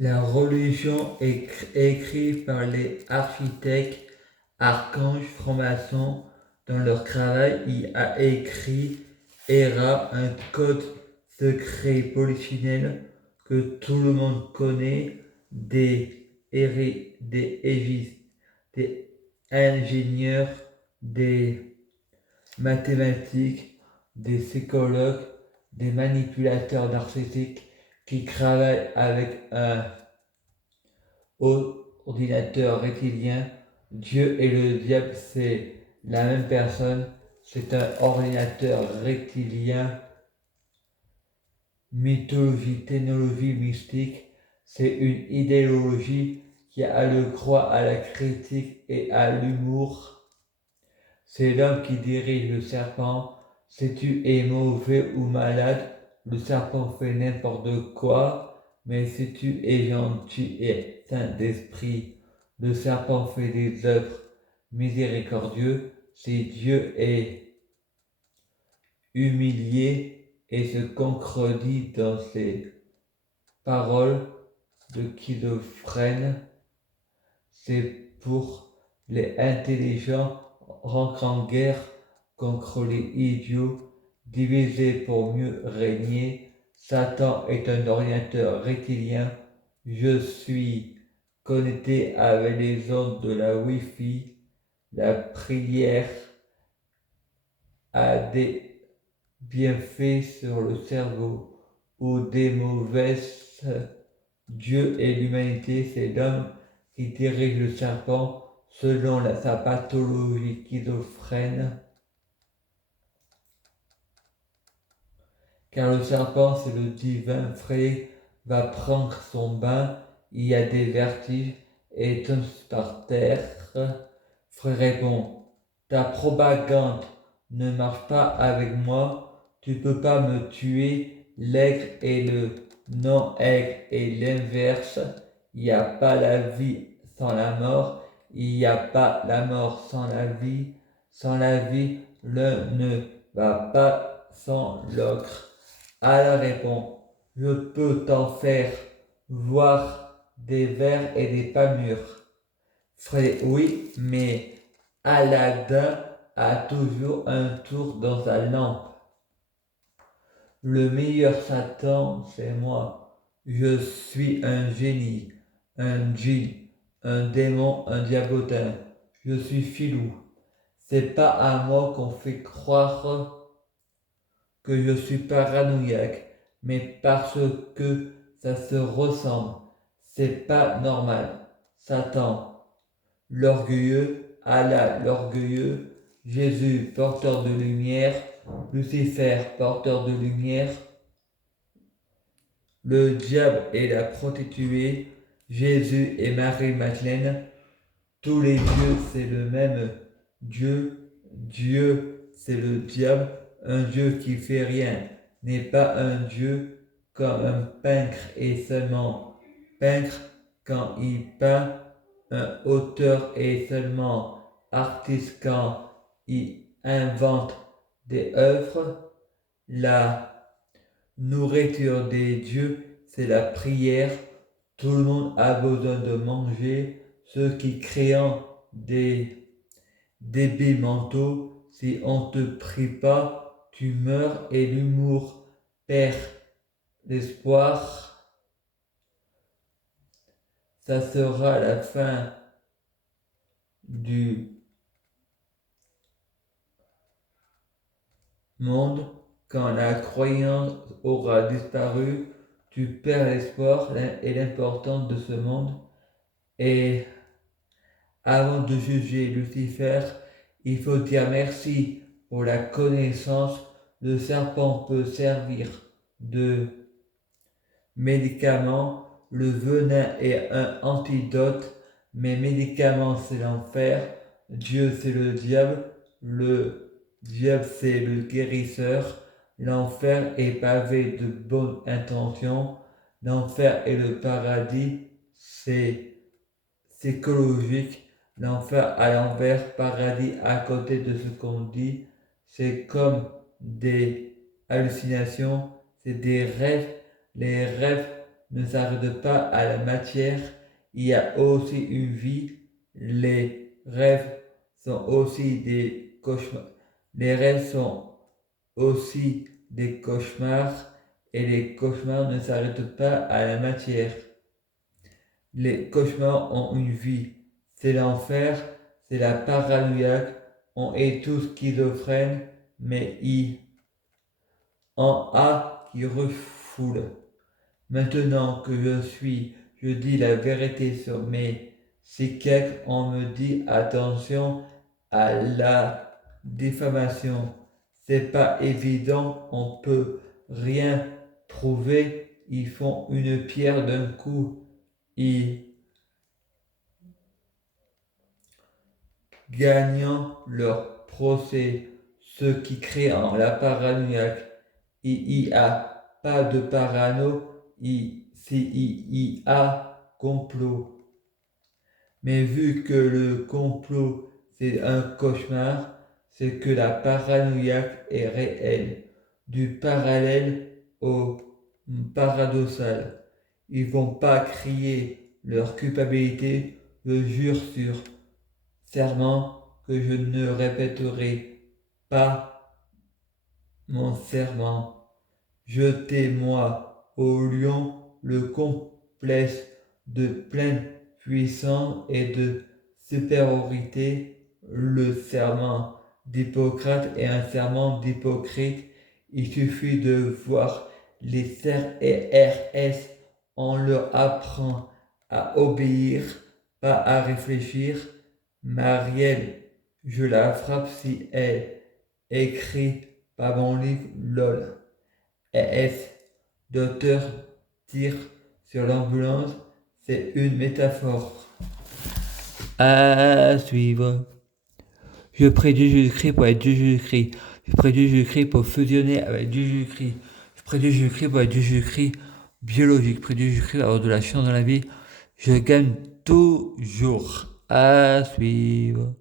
La religion est écrite par les architectes, archanges, francs-maçons. Dans leur travail, il a écrit ERA, un code secret polichinelle que tout le monde connaît, des ingénieurs, des mathématiques, des psychologues, des manipulateurs narcissiques qui travaillent avec un ordinateur rectilien. Dieu et le diable, c'est la même personne. C'est un ordinateur rectilien. Mythologie, technologie, mystique, c'est une idéologie qui a le droit à la critique et à l'humour. C'est l'homme qui dirige le serpent. Si tu es mauvais ou malade, le serpent fait n'importe quoi. Mais si tu es gentil et saint d'esprit, le serpent fait des œuvres miséricordieuses. Si Dieu est humilié et se contredit dans ses paroles de schizophrène, c'est pour les intelligents rentrent en guerre contre les idiots, divisés pour mieux régner. Satan est un ordinateur rectilien. Je suis connecté avec les ondes de la Wi-Fi. La prière a des bienfaits sur le cerveau ou des mauvaises. Dieu et l'humanité, c'est l'homme qui dirige le serpent selon sa pathologie schizophrène. Car le serpent, c'est le divin frais, va prendre son bain, il y a des vertiges et tombe par terre. Frère répond, ta propagande ne marche pas avec moi, tu peux pas me tuer, l'aigle et le non-aigle est l'inverse, il n'y a pas la vie sans la mort, il n'y a pas la mort sans la vie, l'un ne va pas sans l'autre. Alors répond, je peux t'en faire voir des vers et des pas mûrs. Frère, oui, mais Aladdin a toujours un tour dans sa lampe. Le meilleur Satan, c'est moi. Je suis un génie, un djinn, un démon, un diabotin. Je suis filou. C'est pas à moi qu'on fait croire que je suis paranoïaque, mais parce que ça se ressemble. C'est pas normal. Satan, l'orgueilleux, Allah, l'orgueilleux, Jésus, porteur de lumière, Lucifer, porteur de lumière, le diable et la prostituée, Jésus et Marie-Madeleine, tous les dieux, c'est le même Dieu. Dieu, c'est le diable. Un Dieu qui fait rien n'est pas un Dieu comme un peintre est seulement peintre quand il peint. Un auteur est seulement artiste quand il invente des œuvres. La nourriture des dieux, c'est la prière. Tout le monde a besoin de manger. Ceux qui créent des débiles mentaux, si on te prie pas, tu meurs et l'humour perd l'espoir. Ça sera la fin du monde quand la croyance aura disparu. Tu perds l'espoir et l'importance de ce monde. Et avant de juger Lucifer, il faut dire merci pour la connaissance. Le serpent peut servir de médicament. Le venin est un antidote, mais médicament c'est l'enfer. Dieu c'est le diable. Le diable c'est le guérisseur. L'enfer est pavé de bonnes intentions. L'enfer et le paradis, c'est psychologique. L'enfer à l'envers, paradis à côté de ce qu'on dit. C'est comme des hallucinations, c'est des rêves. Les rêves ne s'arrête pas à la matière, il y a aussi une vie. Les rêves sont aussi des cauchemars. Les rêves sont aussi des cauchemars et les cauchemars ne s'arrêtent pas à la matière. Les cauchemars ont une vie. C'est l'enfer, c'est la paranoïaque. On est tous schizophrènes, mais il en a qui refoulent. Maintenant que je dis la vérité sur mes séquelles, on me dit attention à la diffamation. C'est pas évident, on peut rien trouver. Ils font une pierre d'un coup. Ils gagnant leur procès, ceux qui créent en la paranoïaque. Il n'y a pas de parano, il y a complot. Mais vu que le complot c'est un cauchemar, c'est que la paranoïaque est réelle. Du parallèle au paradoxal. Ils vont pas crier leur culpabilité, je jure sur serment que je ne répéterai pas mon serment. Jetez-moi au lion le complexe de pleine puissance et de supériorité. Le serment d'Hippocrate est un serment d'hypocrite. Il suffit de voir les CRS, on leur apprend à obéir, pas à réfléchir. Marielle, je la frappe si elle écrit pas mon livre LOL. S. Docteur tire sur l'ambulance, c'est une métaphore. À suivre. Je prie Dieu Jésus-Christ pour être Dieu Jésus-Christ. Je prie Dieu Jésus-Christ pour fusionner avec Dieu Jésus-Christ. Je prie Dieu Jésus-Christ pour être Dieu Jésus-Christ biologique. Je prie Dieu Jésus-Christ avoir de la chance dans la vie. Je gagne toujours. À suivre.